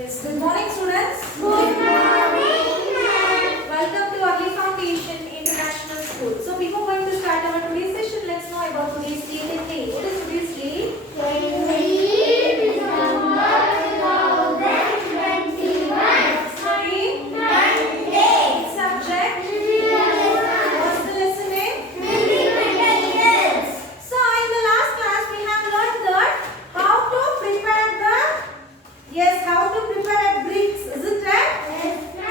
Yes, good morning students. Good morning, ma'am. Welcome to Early Foundation International School. So before going to start our today's session, let's know about today's date and day. What is today's date? 20 December 2021. Sorry? Monday. Subject? EVS-1. What's the lesson name? Building materials. So in the last class we have learned that how to prepare bricks, isn't it?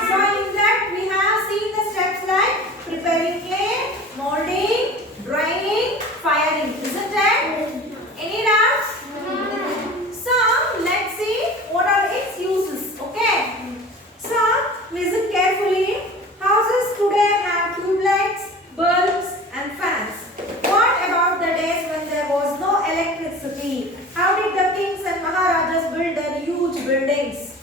So in that we have seen the steps like preparing clay, molding, drying, firing, isn't it? Any doubts? So let's see what are its uses. Okay. So listen carefully. Houses today have tube lights, bulbs and fans. What about the days when there was no electricity? How did the kings and Maharajas build their huge buildings?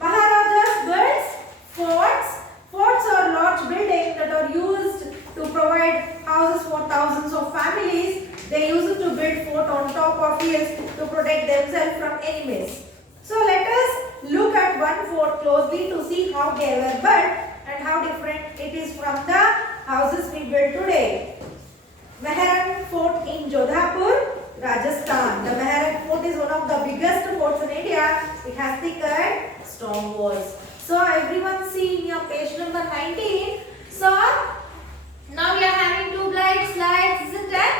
Maharajas built forts. Forts are large buildings that are used to provide houses for thousands of families. They used to build fort on top of hills to protect themselves from enemies. So let us look at one fort closely to see how they were built and how different it is from the houses we build today. Mehran Fort in Jodhpur, Rajasthan. The Mehran Fort is one of the biggest forts in India. It has thick and strong walls. So everyone see in your page number 19. So now we are having tube lights, isn't it?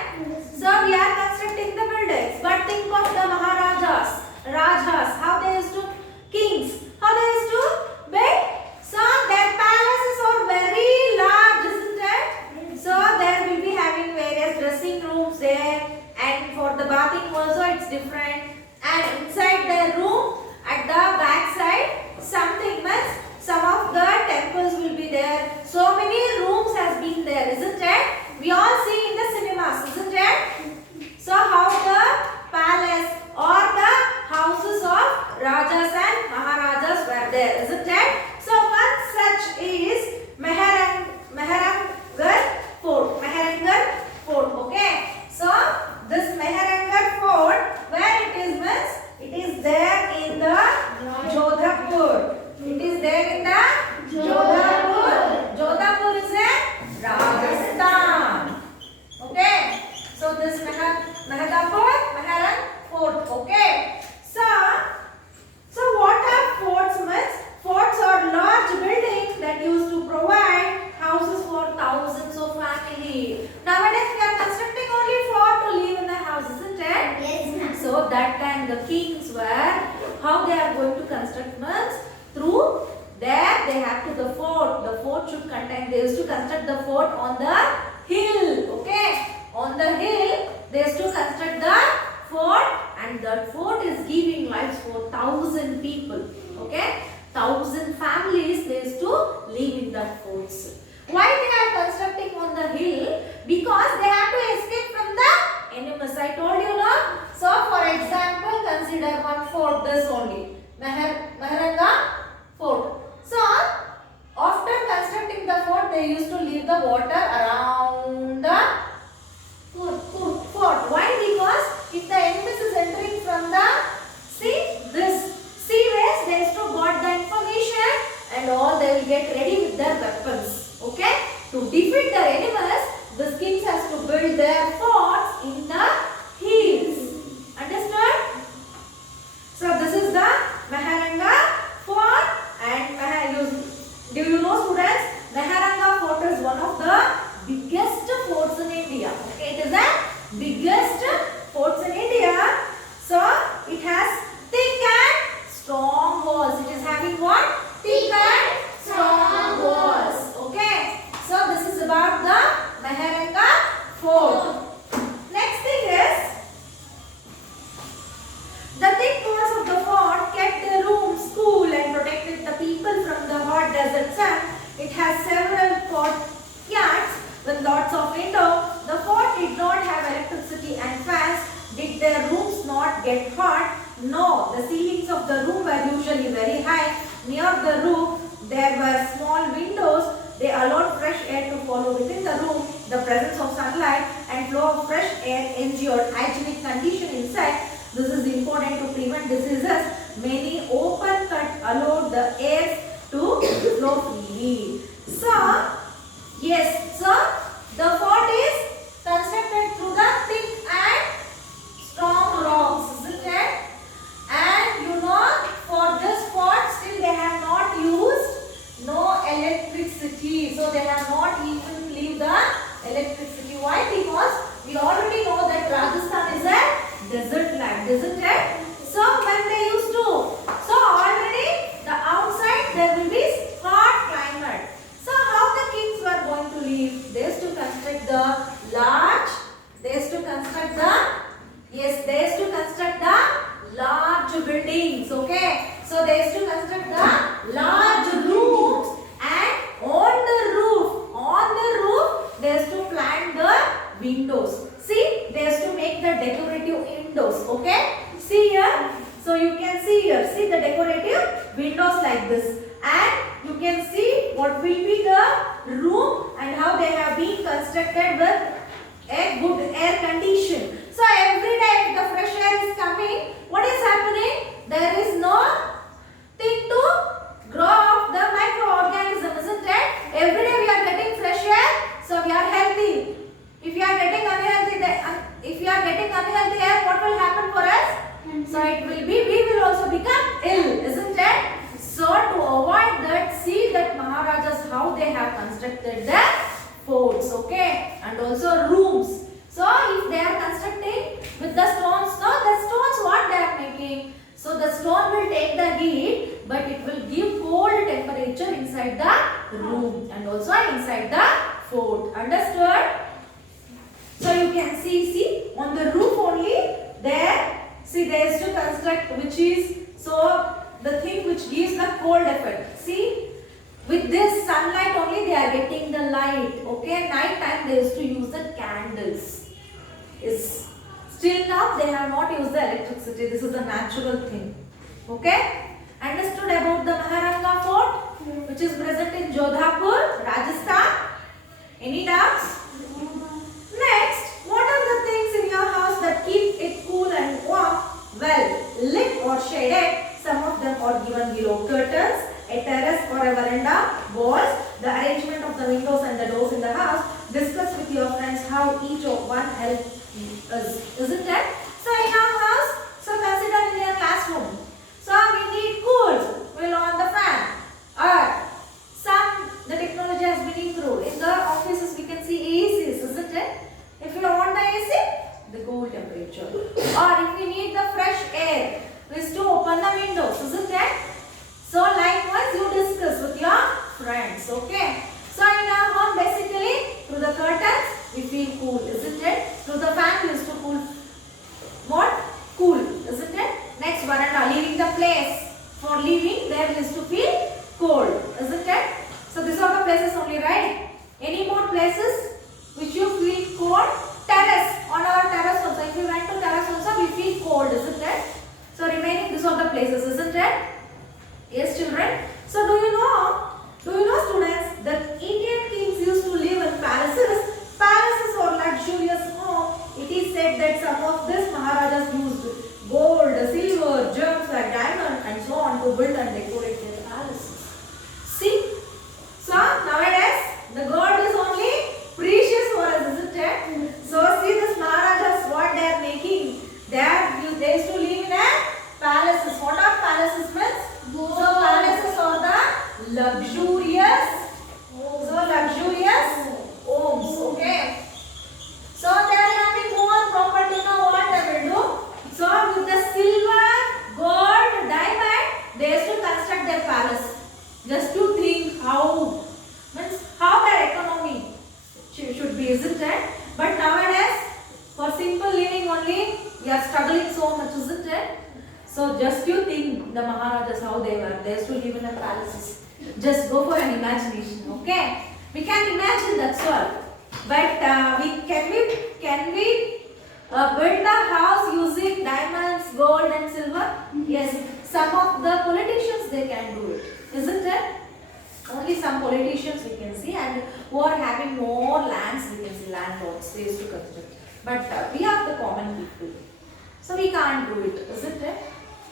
So we are constructing the buildings. But think of the Maharajas, Rajas, how they used to, kings, how they used to build. So their palaces are very large, isn't it? So there will be having various dressing rooms there, and for the bathing also it's different. And inside the room, at the back side, some of the temples will be there. So many rooms has been there, isn't it? We all see in the cinemas, isn't it? So how the palace or the houses of Rajas and Maharajas were there, isn't it? So one such is Mehrangarh Fort. Mehrangarh Fort, okay? So this Mehrangarh Fort, where it is means, it is there in the Jodhpur. It is there in the Jodhpur. Jodhpur is in Rajasthan. Okay. So this Mehran Fort. Okay. So what are forts means? Forts are large buildings that used to provide houses for thousands of families. Nowadays we are constructing only fort to live in the house, isn't it? Yes, ma'am. So that time the kings were, how they are going to construct means, through there they have to the fort. The fort should contain, they used to construct the fort on the hill. Okay. On the hill they used to construct the fort, and that fort is giving lives for 1,000 people. Okay. 1,000 families they used to live in that forts. Why they are constructing on the hill? Because they have to escape from the enemies. I told you, no? So for example, consider one fort, this only, Mehrangarh Fort. So after constructing the fort, they used to leave the water around the fort. Why? Because if the enemies is entering from the this seaways, they used to got the information and all, they will get ready with their weapons. Okay? To defeat the enemies, the kings has to build their forts in the hills. Understood? So this is the Mehrangarh Fort, and do you know, students, Mehrangarh Fort is one of the biggest forts in India. Okay, it is the biggest forts in India. So it has thick and strong walls. It is having what? Thick and strong walls. Okay. So this is about the Mehrangarh Fort. Next thing is, the thick walls of the fort kept the rooms cool and protected the people from the hot desert sun. It has several courtyards with lots of windows. The fort did not have electricity and fans. Did their rooms not get hot? No, the ceilings of the room were usually very high. Near the roof, there were small windows. They allowed fresh air to follow within the room. The presence of sunlight and flow of fresh air ensured hygienic condition inside. This is important to prevent diseases. many open cut allowed the air to flow freely. So, yes, so the fort is constructed through the thick and strong rocks, isn't it? And you know, for this fort still they have not used no electricity. So they have not even leave the electricity. Why? Because we already know that Rajasthan is a desert land, isn't it? So when they used to, so already the outside there will be hot climate. So how the kings were going to live? They used to construct the large, they used to construct the, yes, they used to construct the large buildings, okay? So they used to construct the large rooms, and on the roof, they used to plant the windows. See, they used to make the decorative windows, okay? See here, so you can see here, see the decorative windows like this, and you can see what will be the room and how they have been constructed with a good air condition. So every day if the fresh air is coming, what is happening? There is no thing to grow up the microorganism, isn't it? Every day we are getting fresh air, so we are healthy. If you are getting unhealthy, air, what will happen for us? So it will be, we will also become ill, isn't it? So to avoid that, see that Maharajas how they have constructed their forts, okay, and also rooms. So if they are constructing with the stones, no, the stones what they are making? So the stone will take the heat, but it will give cold temperature inside the room and also inside the fort. Understood? So you can see on the roof only there. See, there is to construct which is so the thing which gives the cold effect. See, with this sunlight only they are getting the light. Okay, night time they used to use the candles. Is still now they have not used the electricity. This is a natural thing. Okay, understood about the Maharanga Fort, which is present in Jodhpur, Rajasthan. Any doubts? Next, what are the things in your house that keep it cool and warm? Well, lit or shaded. Some of them are given below: curtains, a terrace or a veranda, walls, the arrangement of the windows and the doors in the house. Discuss with your friends how each of one helps us, isn't it? So in our house, so consider in your classroom. So we need cool, we'll on the fan. Or the technology has been improved. In the offices we can see ACs, isn't it? If you want the AC, the cool temperature. Or if we need the fresh air, we used to open the windows, isn't it? So likewise you discuss with your friends, okay? So in our home basically through the curtains we feel cool, isn't it? Through the fan we used to cool. What? Cool, isn't it? Next, veranda, leaving the place. For leaving there we used to feel cold, isn't it? So these are the places only, right? Any more places which you feel cold? Terrace, on our terrace also. If we went to terrace also we feel cold, isn't it? So remaining these are the places, isn't it? Yes, children. So do you know students that Indian kings used to live in palaces? Palaces or luxurious home. It is said that some of these Maharajas used gold, silver, gems like diamond and so on to build and decorate their palaces. See? So nowadays the gold is only precious for us, isn't it? So see this Maharajas what they are making. They used to live in a palaces. What are palaces means? So palaces are the luxurious homes. Okay. So they are having more property. Now what they will do? So with the silver, gold, diamond, they used to construct their palace. Just to think how their economy should be, isn't it? But nowadays, for simple living only, we are struggling so much, isn't it? So just you think the Maharajas how they were. They used to live in a palaces. Just go for an imagination, okay? We can imagine that's all. But can we build a house using diamonds, gold and silver? Yes. Some of the politicians they can do it, isn't it? Only some politicians we can see, and who are having more lands we can see, landlords they used to construct. But we are the common people, so we can't do it, isn't it?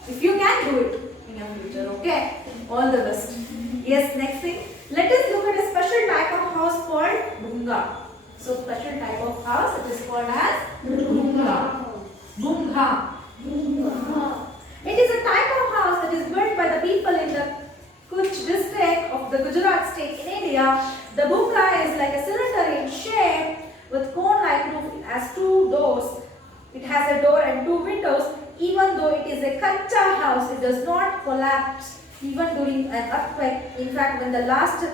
If you can do it in your future, okay? All the best. Yes, next thing. Let us look at a special type of house called bunga. So special type of house, it is called as bunga. Bunga. It is a type of house that is built by the people in the Kutch district of the Gujarat state in India. The bunga is like a cylinder in shape with cone-like roof. It has two doors. It has a door and two windows. Even though it is a kacha house, it does not collapse even during an earthquake. In fact, when the last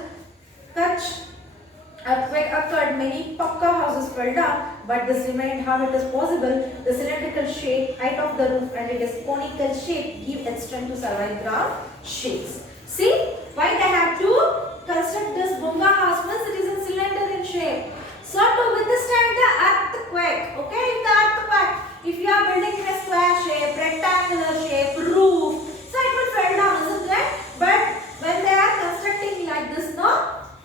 Kutch earthquake occurred, many pakka houses fell down, but this remained how it is possible. The cylindrical shape, height of the roof, and it is conical shape give its strength to survive ground shakes. See why they have to construct this bunga house? Means it is a cylinder in shape. So to withstand the earthquake, okay, in the earthquake, if you are building in a square shape, rectangular shape, roof, so it will fall down, isn't it? But when they are constructing like this, no,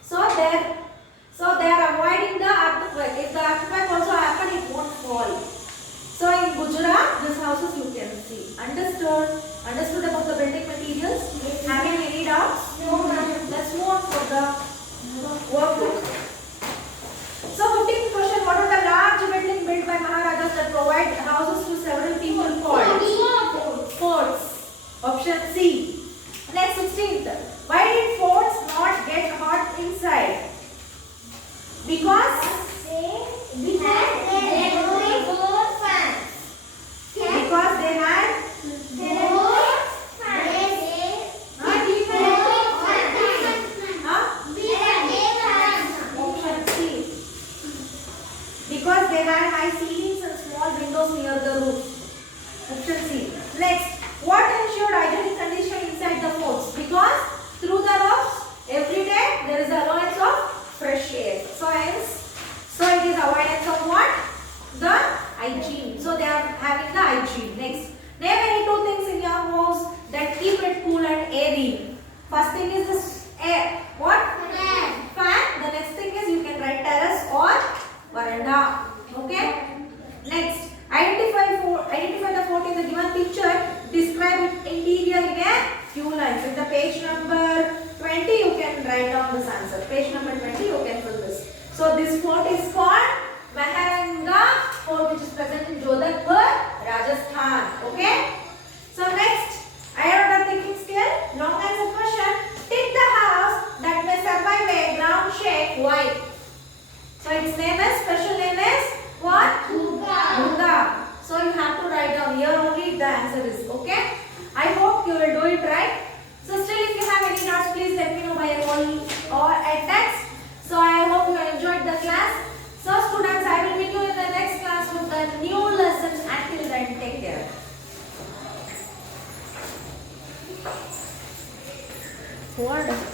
so they are avoiding the earthquake. If the earthquake also happen, it won't fall. So in Gujarat, these houses you can see. Understood? Understood about the building materials? Having any doubts? No, ma'am. Let's move on for the workbook. So 15th question, what are the large building built by Maharajas that provide houses to several people called? Forts. Option C. Next 16th. Why did forts not get hot inside? Because they had more fans. Because they had more fans. Option C. Because they had high ceilings and small windows near the roof. Option C. Next, what ensured hygienic condition inside the forts? Because through the roofs, every day there is allowance of fresh air. So it is avoidance of what? The hygiene. So they are having the hygiene. Next, name any two things in your house that keep it cool and airy. First thing is this air. What? Fan. The next thing is you can write terrace or veranda. Okay. Next, identify the fort in the given picture. Describe its interior in a few lines. In the page number 20, you can write down this answer. Page number 20, you can fill this. So this fort is called Maharanga Fort, which is present in Jodhpur, Rajasthan. Okay. So next, iron thinking skill. Long answer question. Take the house that may survive a ground shake. Why? So its name is, special name is what? Bunga. So you have to write down here only the answer is. Okay. I hope you will do it right. So still if you have any doubts, please let me know by a call or a text. So I hope you enjoyed the class. So students, I will meet you in the next class with the new lessons. Until then, take care. What?